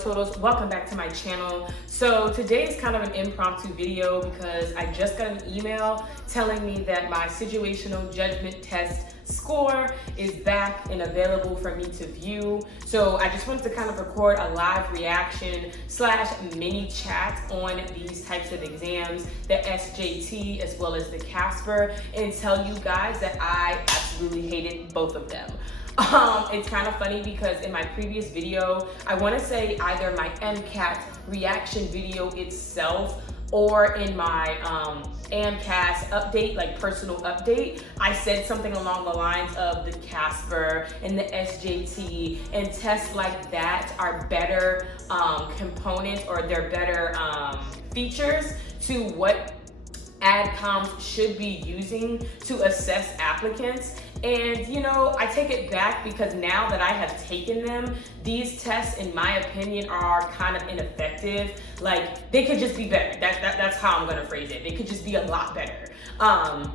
subtotals, welcome back to my channel. So today is kind of an impromptu video because I just got an email telling me that my situational judgment test score is back and available for me to view. So I just wanted to kind of record a live reaction / mini chat on these types of exams, the SJT as well as the CASPer, and tell you guys that I absolutely hated both of them. It's kind of funny because in my previous video, I want to say either my AMCAS reaction video itself or in my AMCAS update, like personal update, I said something along the lines of the CASPer and the SJT and tests like that are better components, or they're better features to what ADCOMs should be using to assess applicants. And you know, I take it back because now that I have taken them, these tests, in my opinion, are kind of ineffective. Like, they could just be better. That's how I'm gonna phrase it. They could just be a lot better.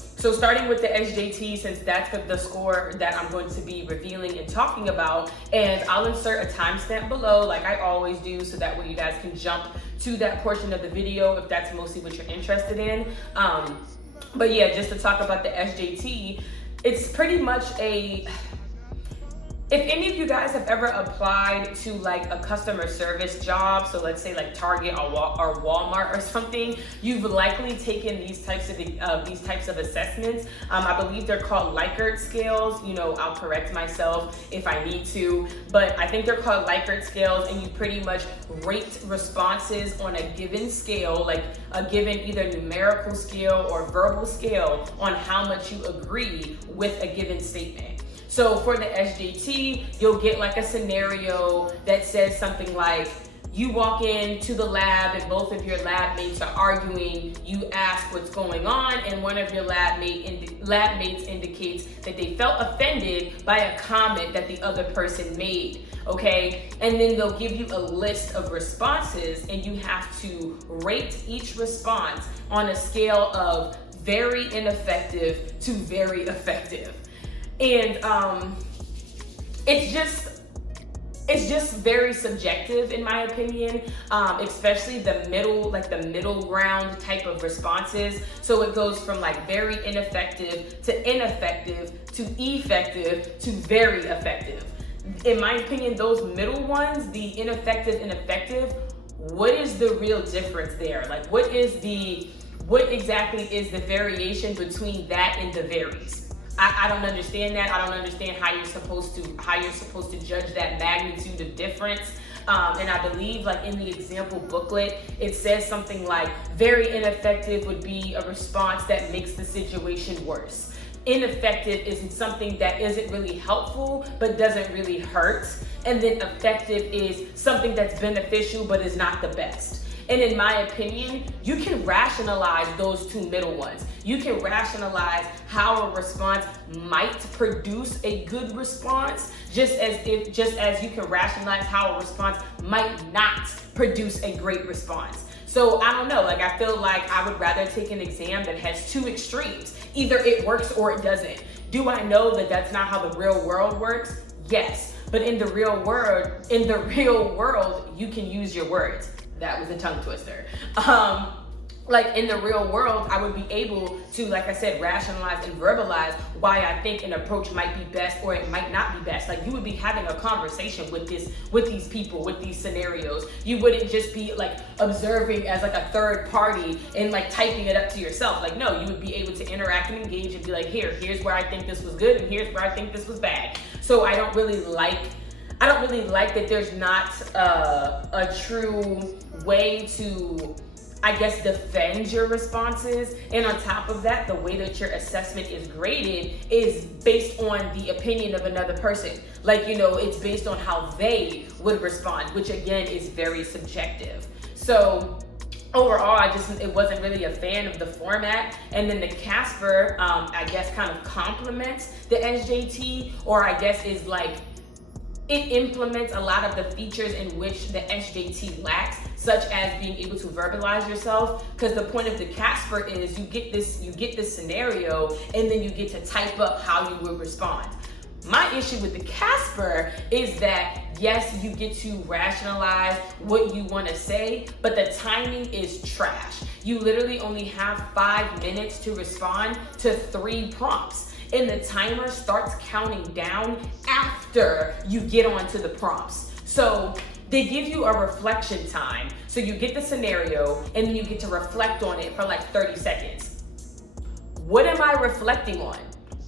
So starting with the SJT, since that's the score that I'm going to be revealing and talking about, and I'll insert a timestamp below like I always do, so that way you guys can jump to that portion of the video if that's mostly what you're interested in. But yeah, just to talk about the SJT, it's pretty much if any of you guys have ever applied to like a customer service job, so let's say like Target or Walmart or something, you've likely taken these types of assessments. I believe they're called Likert scales. You know, I'll correct myself if I need to, but I think they're called Likert scales, and you pretty much rate responses on a given scale, like a given either numerical scale or verbal scale, on how much you agree with a given statement. So for the SJT, you'll get like a scenario that says something like, you walk into the lab and both of your lab mates are arguing. You ask what's going on, and one of your lab mates indicates that they felt offended by a comment that the other person made, okay? And then they'll give you a list of responses, and you have to rate each response on a scale of very ineffective to very effective. And it's just very subjective in my opinion, especially the middle ground type of responses. So it goes from like very ineffective to ineffective to effective to very effective. In my opinion, those middle ones, the ineffective and effective, what is the real difference there? Like, what exactly is the variation between that and the varies? I don't understand that. I don't understand how you're supposed to judge that magnitude of difference. And I believe, like in the example booklet, it says something like very ineffective would be a response that makes the situation worse. Ineffective is something that isn't really helpful but doesn't really hurt. And then effective is something that's beneficial but is not the best. And in my opinion, you can rationalize those two middle ones. You can rationalize how a response might produce a good response, just as you can rationalize how a response might not produce a great response. So I don't know, like I feel like I would rather take an exam that has two extremes. Either it works or it doesn't. Do I know that that's not how the real world works? Yes, but in the real world, you can use your words. That was a tongue twister. Like in the real world, I would be able to, like I said, rationalize and verbalize why I think an approach might be best or it might not be best. Like, you would be having a conversation with these people, with these scenarios. You wouldn't just be like observing as like a third party and like typing it up to yourself. Like, no, you would be able to interact and engage and be like, here's where I think this was good and here's where I think this was bad. So I don't really like that there's not a true way to, I guess, defend your responses. And on top of that, the way that your assessment is graded is based on the opinion of another person. Like, you know, it's based on how they would respond, which again is very subjective. So overall, it wasn't really a fan of the format. And then the CASPer, I guess, kind of complements the SJT, or I guess is like, it implements a lot of the features in which the SJT lacks, such as being able to verbalize yourself. Because the point of the CASPer is you get this scenario and then you get to type up how you would respond. My issue with the CASPer is that yes, you get to rationalize what you want to say, but the timing is trash. You literally only have 5 minutes to respond to 3 prompts. And the timer starts counting down after you get onto the prompts. So they give you a reflection time. So you get the scenario and then you get to reflect on it for like 30 seconds. What am I reflecting on?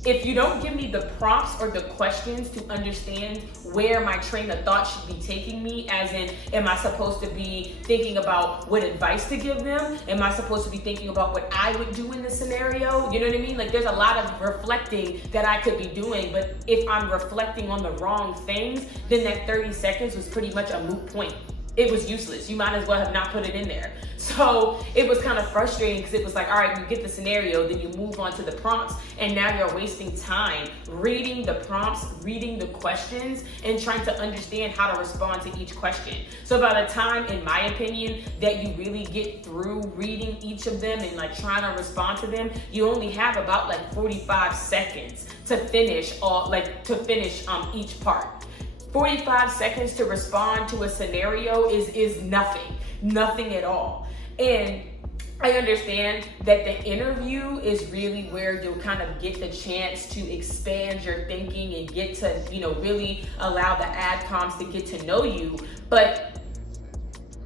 If you don't give me the prompts or the questions to understand where my train of thought should be taking me, as in, am I supposed to be thinking about what advice to give them? Am I supposed to be thinking about what I would do in this scenario? You know what I mean? Like, there's a lot of reflecting that I could be doing, but if I'm reflecting on the wrong things, then that 30 seconds was pretty much a moot point. It was useless. You might as well have not put it in there. So it was kind of frustrating because it was like, all right, you get the scenario, then you move on to the prompts, and now you're wasting time reading the prompts, reading the questions, and trying to understand how to respond to each question. So by the time, in my opinion, that you really get through reading each of them and like trying to respond to them, you only have about like 45 seconds to finish each part. 45 seconds to respond to a scenario is nothing at all. And I understand that the interview is really where you'll kind of get the chance to expand your thinking and get to, really allow the AdComs to get to know you. But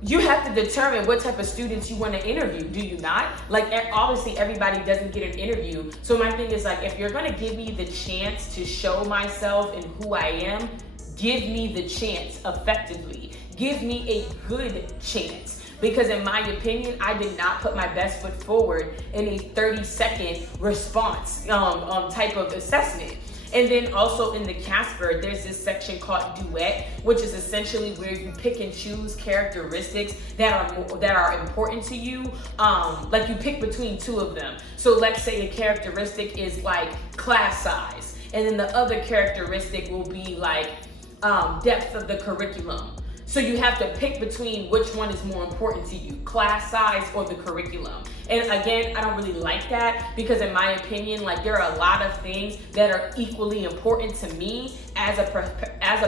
you have to determine what type of students you want to interview, do you not? Like, obviously everybody doesn't get an interview. So my thing is like, if you're going to give me the chance to show myself and who I am, give me the chance effectively. Give me a good chance. Because in my opinion, I did not put my best foot forward in a 30-second response type of assessment. And then also in the CASPer, there's this section called Duet, which is essentially where you pick and choose characteristics that are important to you. Like you pick between 2 of them. So let's say a characteristic is like class size, and then the other characteristic will be like depth of the curriculum. So you have to pick between which one is more important to you, class size or the curriculum. And again, I don't really like that because in my opinion, like there are a lot of things that are equally important to me as a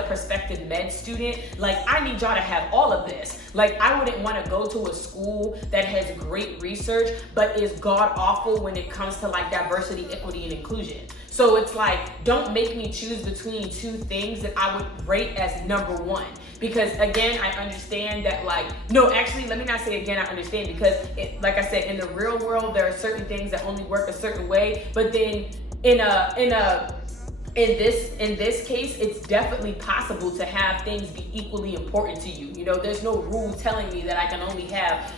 prospective med student. Like I need y'all to have all of this. Like I wouldn't want to go to a school that has great research, but is god awful when it comes to like diversity, equity, and inclusion. So it's like, don't make me choose between 2 things that I would rate as number 1. Because again, I understand that let me not say again, I understand because like I said, in the real world, there are certain things that only work a certain way. But then in this case, it's definitely possible to have things be equally important to you. There's no rule telling me that I can only have,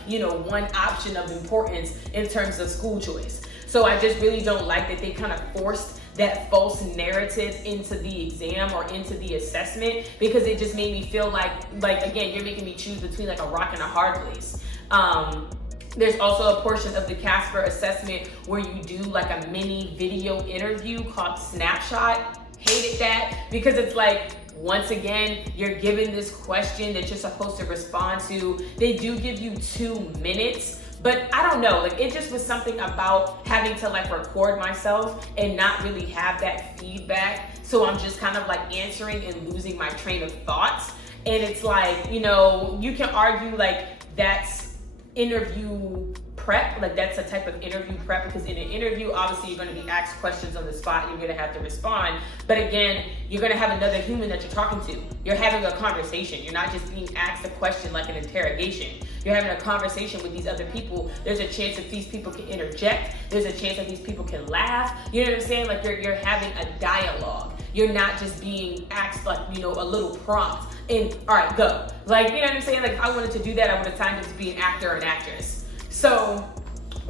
one option of importance in terms of school choice. So I just really don't like that they kind of forced that false narrative into the exam or into the assessment, because it just made me feel like again, you're making me choose between like a rock and a hard place. There's also a portion of the CASPer assessment where you do like a mini video interview called Snapshot. Hated that because it's like, once again, you're given this question that you're supposed to respond to. They do give you 2 minutes. But I don't know, like it just was something about having to like record myself and not really have that feedback. So I'm just kind of like answering and losing my train of thoughts. And it's like, you can argue like that's interview prep, like that's a type of interview prep, because in an interview, obviously you're going to be asked questions on the spot, you're going to have to respond. But again, you're going to have another human that you're talking to. You're having a conversation. You're not just being asked a question like an interrogation. You're having a conversation with these other people. There's a chance that these people can interject. There's a chance that these people can laugh. You know what I'm saying? Like you're having a dialogue. You're not just being asked like, a little prompt and all right, go. Like, you know what I'm saying? Like if I wanted to do that, I would have timed it to be an actor or an actress. So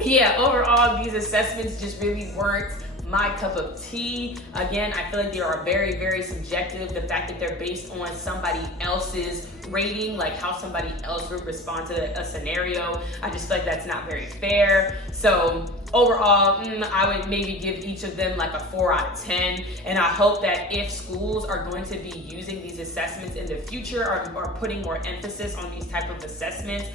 yeah, overall, these assessments just really weren't my cup of tea. Again, I feel like they are very, very subjective. The fact that they're based on somebody else's rating, like how somebody else would respond to a scenario, I just feel like that's not very fair. So overall, I would maybe give each of them like a 4 out of 10. And I hope that if schools are going to be using these assessments in the future or putting more emphasis on these type of assessments,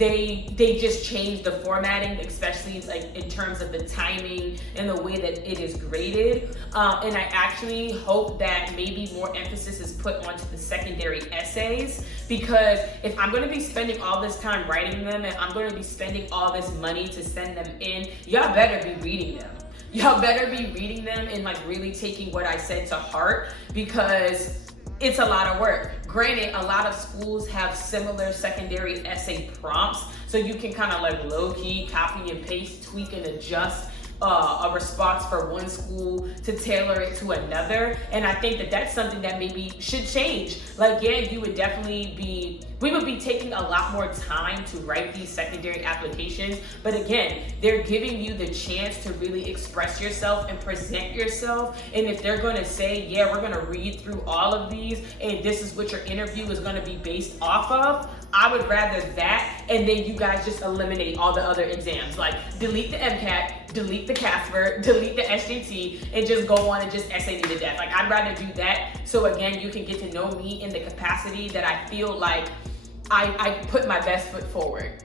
they just changed the formatting, especially like in terms of the timing and the way that it is graded. And I actually hope that maybe more emphasis is put onto the secondary essays, because if I'm going to be spending all this time writing them and I'm going to be spending all this money to send them in, y'all better be reading them. Y'all better be reading them and like really taking what I said to heart, because it's a lot of work. Granted, a lot of schools have similar secondary essay prompts, so you can kind of like low-key copy and paste, tweak and adjust a response for one school to tailor it to another. And I think that that's something that maybe should change. Like, yeah, we would be taking a lot more time to write these secondary applications. But again, they're giving you the chance to really express yourself and present yourself. And if they're gonna say, yeah, we're gonna read through all of these and this is what your interview is gonna be based off of, I would rather that, and then you guys just eliminate all the other exams. Like, delete the MCAT, delete the CASPer, delete the SJT, and just go on and just essay me to death. Like, I'd rather do that, so again, you can get to know me in the capacity that I feel like I put my best foot forward.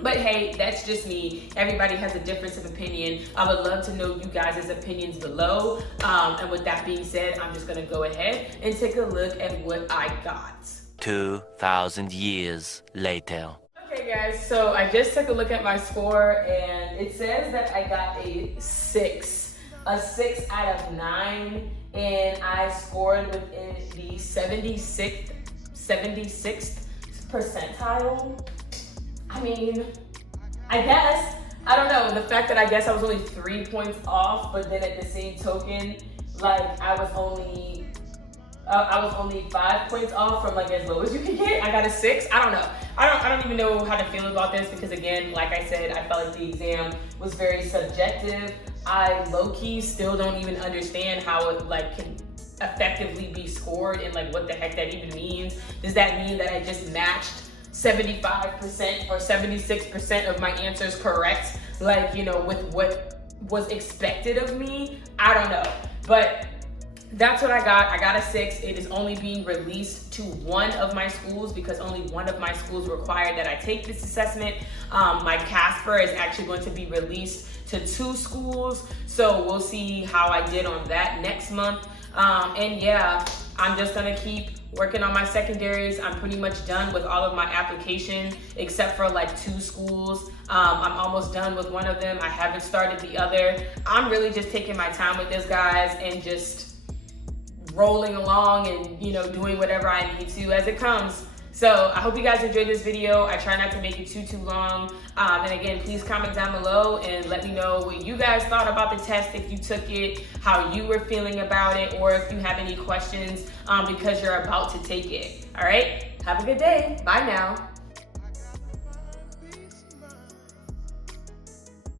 But hey, that's just me. Everybody has a difference of opinion. I would love to know you guys' opinions below. And with that being said, I'm just gonna go ahead and take a look at what I got. 2,000 years later. Okay guys, so I just took a look at my score and it says that I got a 6 out of 9, and I scored within the 76th percentile. I mean, I guess, I don't know, the fact that I guess I was only 3 points off, but then at the same token, like I was only 5 points off from like as low as you can get. I got a 6. I don't know. I don't even know how to feel about this, because again, like I said, I felt like the exam was very subjective. I low-key still don't even understand how it like can effectively be scored and like what the heck that even means. Does that mean that I just matched 75% or 76% of my answers correct, like, you know, with what was expected of me? I don't know, but that's what I got. I got a 6. It is only being released to one of my schools, because only one of my schools required that I take this assessment. My CASPer is actually going to be released to 2 schools, so we'll see how I did on that next month. And yeah, I'm just gonna keep working on my secondaries. I'm pretty much done with all of my application except for like 2 schools. I'm almost done with one of them. I haven't started the other. I'm really just taking my time with this, guys, and just rolling along and, you know, doing whatever I need to as it comes. So I hope you guys enjoyed this video. I try not to make it too long. And again, please comment down below and let me know what you guys thought about the test, if you took it, how you were feeling about it, or if you have any questions because you're about to take it. All right, have a good day. Bye now.